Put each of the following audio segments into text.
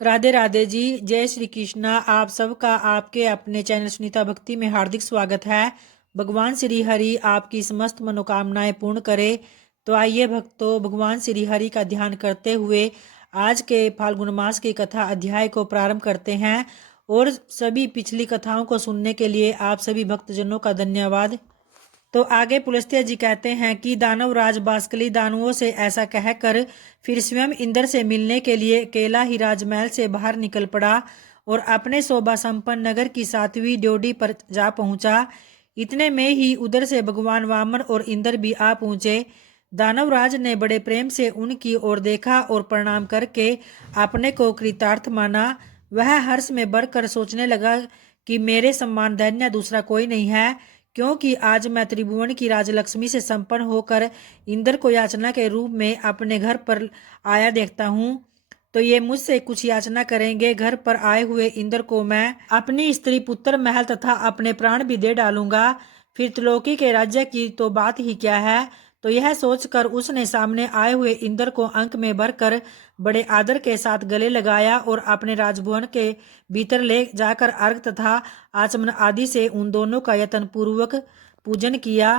राधे राधे जी। जय श्री कृष्णा। आप सबका आपके अपने चैनल सुनीता भक्ति में हार्दिक स्वागत है। भगवान श्री हरि आपकी समस्त मनोकामनाएं पूर्ण करे। तो आइए भक्तों, भगवान श्री हरि का ध्यान करते हुए आज के फाल्गुन मास की कथा अध्याय को प्रारंभ करते हैं। और सभी पिछली कथाओं को सुनने के लिए आप सभी भक्तजनों का धन्यवाद। तो आगे पुलस्त्य जी कहते हैं कि दानव राज बास्कली दानवों से ऐसा कहकर फिर स्वयं इंद्र से मिलने के लिए अकेला ही राजमहल से बाहर निकल पड़ा और अपने शोभा संपन्न नगर की 7वीं ड्योढ़ी पर जा पहुंचा। इतने में ही उधर से भगवान वामन और इंद्र भी आ पहुंचे। दानवराज ने बड़े प्रेम से उनकी ओर देखा और प्रणाम करके अपने को कृतार्थ माना। वह हर्ष में बढ़कर सोचने लगा कि मेरे सम्मान धन्य दूसरा कोई नहीं है, क्योंकि आज मैं त्रिभुवन की राजलक्ष्मी से संपन्न होकर इंद्र को याचना के रूप में अपने घर पर आया देखता हूँ। तो ये मुझसे कुछ याचना करेंगे। घर पर आए हुए इंद्र को मैं अपनी स्त्री, पुत्र, महल तथा अपने प्राण भी दे डालूंगा। फिर त्रिलोकी के राज्य की तो बात ही क्या है। तो यह सोचकर उसने सामने आए हुए इंद्र को अंक में भरकर बड़े आदर के साथ गले लगाया और अपने राजभवन के भीतर ले जाकर अर्घ तथा आचमन आदि से उन दोनों का यत्न पूर्वक पूजन किया।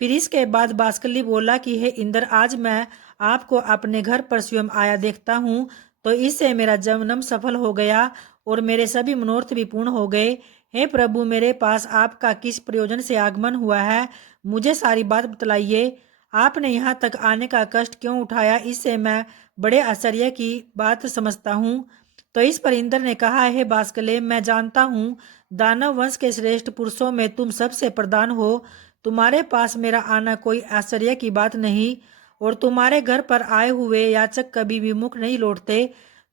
फिर इसके बाद बास्कली बोला कि हे इंद्र, आज मैं आपको अपने घर पर स्वयं आया देखता हूँ, तो इससे मेरा जन्म सफल हो गया और मेरे सभी मनोरथ भी पूर्ण हो गए। हे प्रभु, मेरे पास आपका किस प्रयोजन से आगमन हुआ है, मुझे सारी बात बतलाइए। आपने यहाँ तक आने का कष्ट क्यों उठाया, इससे मैं बड़े आश्चर्य की बात समझता हूँ। तो इस पर इंद्र ने कहा, हे बास्कले, मैं जानता हूँ दानव वंश के श्रेष्ठ पुरुषों में तुम सबसे प्रधान हो। तुम्हारे पास मेरा आना कोई आश्चर्य की बात नहीं और तुम्हारे घर पर आए हुए याचक कभी विमुख नहीं लौटते।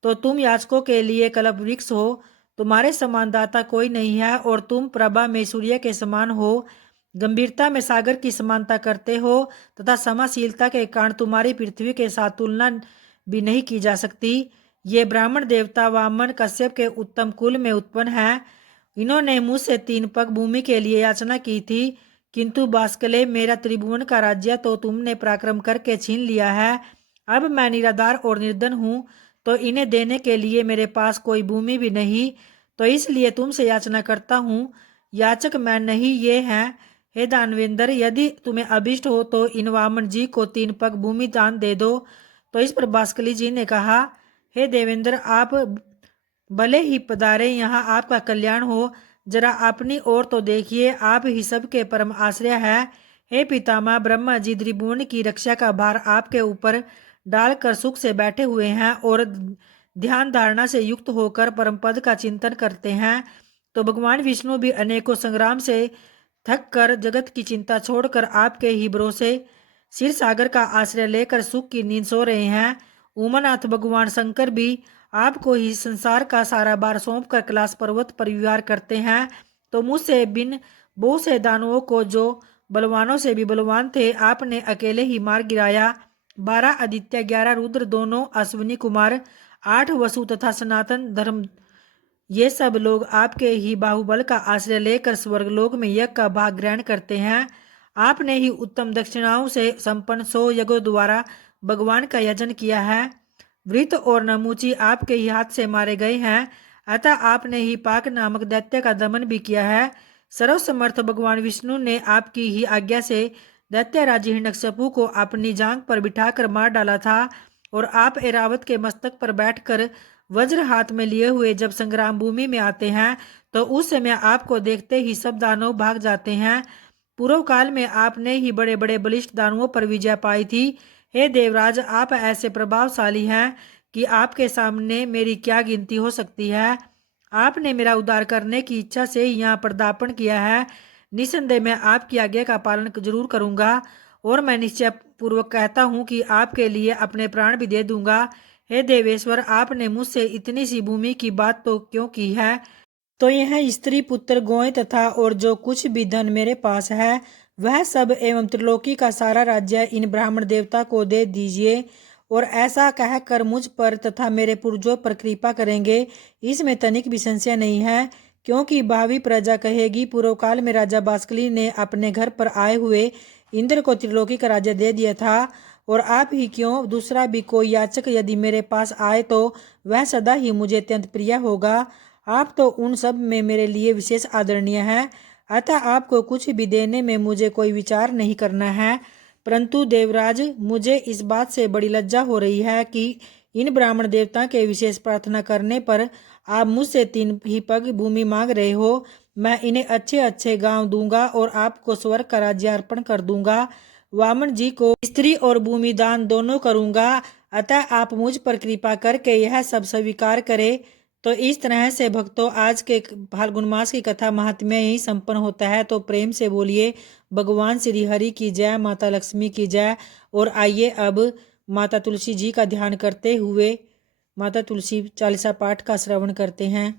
तो तुम याचकों के लिए कल्प वृक्ष हो। तुम्हारे समान दाता कोई नहीं है और तुम प्रभा में सूर्य के समान हो, गंभीरता में सागर की समानता करते हो तथा समाशीलता के कारण तुम्हारी पृथ्वी के साथ तुलना भी नहीं की जा सकती। ये ब्राह्मण देवता वामन कश्यप के उत्तम कुल में उत्पन्न है। इन्होंने मुझसे 3 पग भूमि के लिए याचना की थी, किंतु बास्कले, मेरा त्रिभुवन का राज्य तो तुमने पराक्रम करके छीन लिया है। अब मैं निराधार और निर्धन हूँ, तो इन्हें देने के लिए मेरे पास कोई भूमि भी नहीं। तो इसलिए तुमसे याचना करता हूँ। याचक मैं नहीं, ये हैं। हे दानवेंद्र, यदि तुम्हें अभिष्ट हो तो इन वामन जी को 3 पग भूमि दान दे दो। तो इस पर बास्कली जी ने कहा, हे देवेंद्र, आप भले ही पधारे, यहाँ आपका कल्याण हो। जरा अपनी ओर तो देखिए, आप ही सबके परम आश्रय है। हे पितामह, ब्रह्मा जी त्रिभुवन की रक्षा का भार आपके ऊपर डालकर सुख से बैठे हुए हैं और ध्यान धारणा से युक्त होकर परम पद का चिंतन करते हैं। तो भगवान विष्णु भी अनेकों संग्राम से थक कर जगत की चिंता छोड़कर आपके ही भरोसे क्षीर सागर का आश्रय लेकर सुख की नींद सो रहे हैं। उमानाथ भगवान शंकर भी आपको ही संसार का सारा भार सौंप कर कैलाश पर्वत पर विहार करते हैं। तो मुझसे बिन बहुत से दानवों को, जो बलवानों से भी बलवान थे, आपने अकेले ही मार गिराया। 12 आदित्य, 11 रुद्र, दोनों अश्विनी कुमार, 8 वसु तथा सनातन धर्म, ये सब लोग आपके ही बाहुबल का आश्रय लेकर स्वर्गलोक में यज्ञ का भाग ग्रहण करते हैं। आपने ही उत्तम दक्षिणाओं से संपन्न 100 यज्ञों द्वारा भगवान का यजन किया है। वृत और नमूची आपके ही हाथ से मारे गए हैं, अतः आपने ही पाक नामक दैत्य का दमन भी किया है। सर्वसमर्थ भगवान विष्णु ने आपकी ही आज्ञा से दैत्यराज हिरण्यकशिपु को अपनी जांघ पर बिठाकर मार डाला था और आप ऐरावत के मस्तक पर बैठकर वज्र हाथ में लिए हुए जब संग्राम भूमि में आते हैं, तो उस समय आपको देखते ही सब दानव भाग जाते हैं। पूर्व काल में आपने ही बड़े बड़े बलिष्ठ दानवों पर विजय पाई थी। हे देवराज, आप ऐसे प्रभावशाली हैं कि आपके सामने मेरी क्या गिनती हो सकती है। आपने मेरा उद्धार करने की इच्छा से ही यहाँ पदार्पण किया है। निसंदेह मैं आपकी आज्ञा का पालन जरूर करूंगा और मैं निश्चय पूर्वक कहता हूँ कि आपके लिए अपने प्राण भी दे दूंगा। हे देवेश्वर, आपने मुझसे इतनी सी भूमि की बात तो क्यों की है। तो यह स्त्री, पुत्र, गौएं तथा और जो कुछ भी धन मेरे पास है, वह सब एवं त्रिलोकी का सारा राज्य इन ब्राह्मण देवता को दे दीजिए और ऐसा कहकर मुझ पर तथा मेरे पूर्वजों पर कृपा करेंगे, इसमें तनिक भी संशय नहीं है। क्योंकि भावी प्रजा कहेगी, पूर्व काल में राजा बास्कली ने अपने घर पर आए हुए इंद्र को त्रिलोकी का राज्य दे दिया था और आप ही क्यों, दूसरा भी कोई याचक यदि मेरे पास आए तो वह सदा ही मुझे अत्यंत प्रिय होगा। आप तो उन सब में मेरे लिए विशेष आदरणीय है, अतः आपको कुछ भी देने में मुझे कोई विचार नहीं करना है। परंतु देवराज, मुझे इस बात से बड़ी लज्जा हो रही है कि इन ब्राह्मण देवता के विशेष प्रार्थना करने पर आप मुझसे 3 ही पग भूमि मांग रहे हो। मैं इन्हें अच्छे अच्छे गांव दूंगा और आपको स्वर्ग का राज्य अर्पण कर दूंगा। वामन जी को स्त्री और भूमि दान दोनों करूंगा, अतः आप मुझ पर कृपा करके यह सब स्वीकार करें। तो इस तरह से भक्तों, आज के फाल्गुन मास की कथा महात्म्य यही संपन्न होता है। तो प्रेम से बोलिए भगवान श्री हरि की जय, माता लक्ष्मी की जय। और आइए अब माता तुलसी जी का ध्यान करते हुए माता तुलसी चालीसा पाठ का श्रवण करते हैं।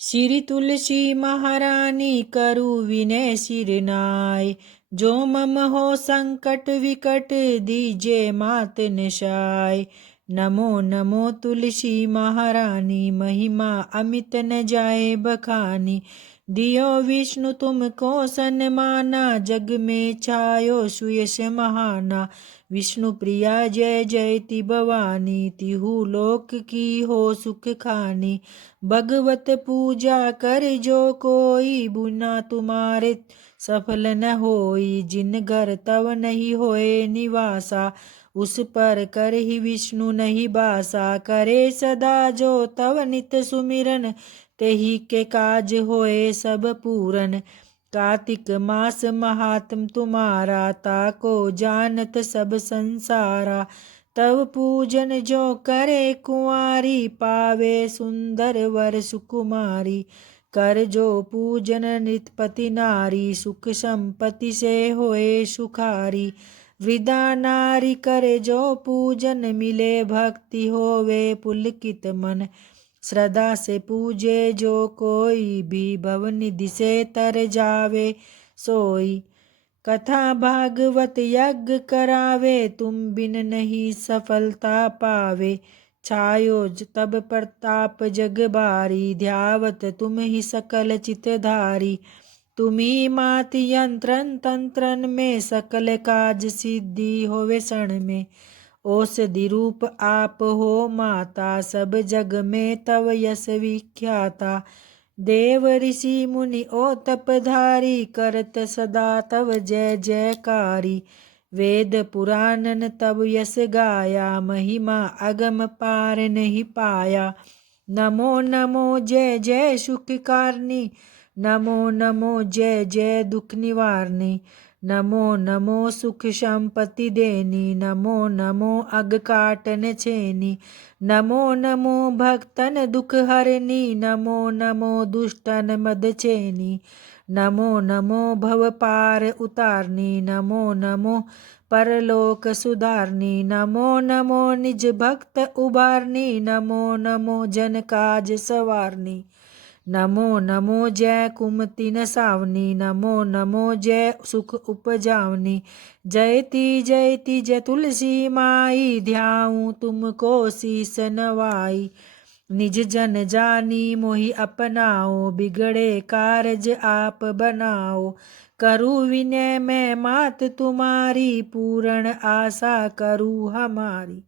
श्री तुलसी महारानी करु विनय सिर नाय, जो मम हो संकट विकट दीजे मात निशाय। नमो नमो तुलसी महारानी, महिमा अमित न जाए बखानी। दियो विष्णु तुमको सन्माना, जग में छायो सुयश महाना। विष्णु प्रिया जय जयति भवानी, तिहु लोक की हो सुख खानी। भगवत पूजा कर जो कोई, बुना तुम्हारे सफल न होई। जिन घर तव नहीं होए निवासा, उस पर कर ही विष्णु नहीं बासा। करे सदा जो तव नित सुमिरन, तेहि के काज होए सब पूरन। कार्तिक मास महात्म तुम्हारा, ताको जानत सब संसारा। तव पूजन जो करे कुंवारी, पावे सुंदर वर सुकुमारी। कर जो पूजन नितपति नारी, सुख संपत्ति से होए सुखारी। वृद्धा नारी करे जो पूजन, मिले भक्ति होवे पुलकित मन। श्रद्धा से पूजे जो कोई भी, भव निधि से तर जावे सोई। कथा भागवत यज्ञ करावे, तुम बिन नहीं सफलता पावे। छायो तब प्रताप जग बारी, ध्यावत तुम ही सकल चितधारी। तुम्ही मात यंत्रन तंत्रन में, सकल काज सिद्धि होवे क्षण में। औषधि रूप आप हो माता, सब जग में तव यश विख्याता। देव ऋषि मुनि ओ तपधारी, करत सदा तव जय जयकारी। वेद पुराणन तव यश गाया, महिमा अगम पार नहीं पाया। नमो नमो जय जय सुख कारणी, नमो नमो जय जय दुख निवारणी। नमो नमो सुख संपत्ति देनी, नमो नमो अग काटन छेनी। नमो नमो भक्तन दुख हरनी, नमो नमो दुष्टन मद छेनी। नमो नमो भव पार उतारनी, नमो नमो परलोक सुधारनी। नमो नमो निज भक्त उबारनी, नमो नमो जन काज सवारनी। नमो नमो जय कुमति नसावनी, नमो नमो जय सुख उपजावनी। जयति जयति जय तुलसी माई, ध्याऊं तुमको शीस नवाई। निज जन जानी मोहि अपनाओ, बिगड़े कारज आप बनाओ। करु विनय मैं मात तुम्हारी, पूर्ण आशा करू हमारी।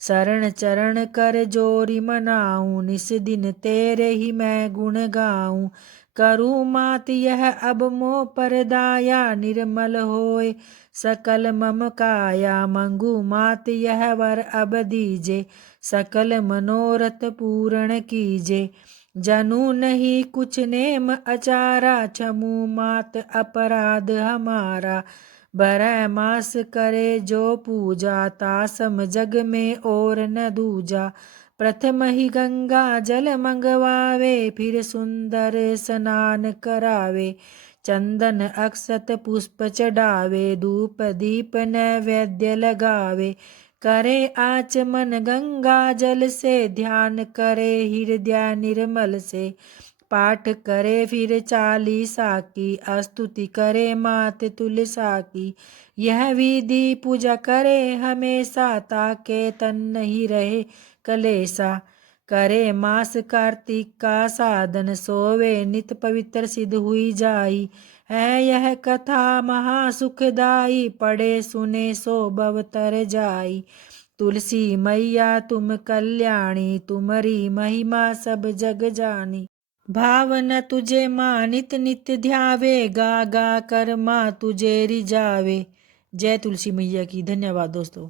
शरण चरण कर जोरी मनाऊं, निस दिन तेरे ही मैं गुण गाऊं। करूँ मात यह अब मोह पर दाया, निर्मल होए सकल मम काया। मंगू मात यह वर अब दीजे, सकल मनोरथ पूर्ण कीजे। जनु नहीं कुछ नेम अचारा, क्षमु मात अपराध हमारा। बरह मास करे जो पूजा, तासम जग में और न दूजा। प्रथम ही गंगा जल मंगवावे, फिर सुंदर स्नान करावे। चंदन अक्षत पुष्प चढ़ावे, धूप दीप नैवेद्य लगावे। करे आचमन गंगा जल से, ध्यान करे हृदय निर्मल से। पाठ करे फिर चालीसा की, स्तुति करे मात तुलसा की। यह विधि पूजा करे हमेशा, ताके तन नहीं रहे कलेसा। करे मास कार्तिक का साधन, सोवे नित पवित्र सिद्ध हुई जाई। है यह कथा महासुखदाई, पढ़े सुने सो भव तर जाई। तुलसी मैया तुम कल्याणी, तुम्हारी महिमा सब जग जानी। भावन तुझे माँ नित नित ध्यावे, गा गा कर माँ तुझे रिझावे। जय तुलसी मैया की। धन्यवाद दोस्तों।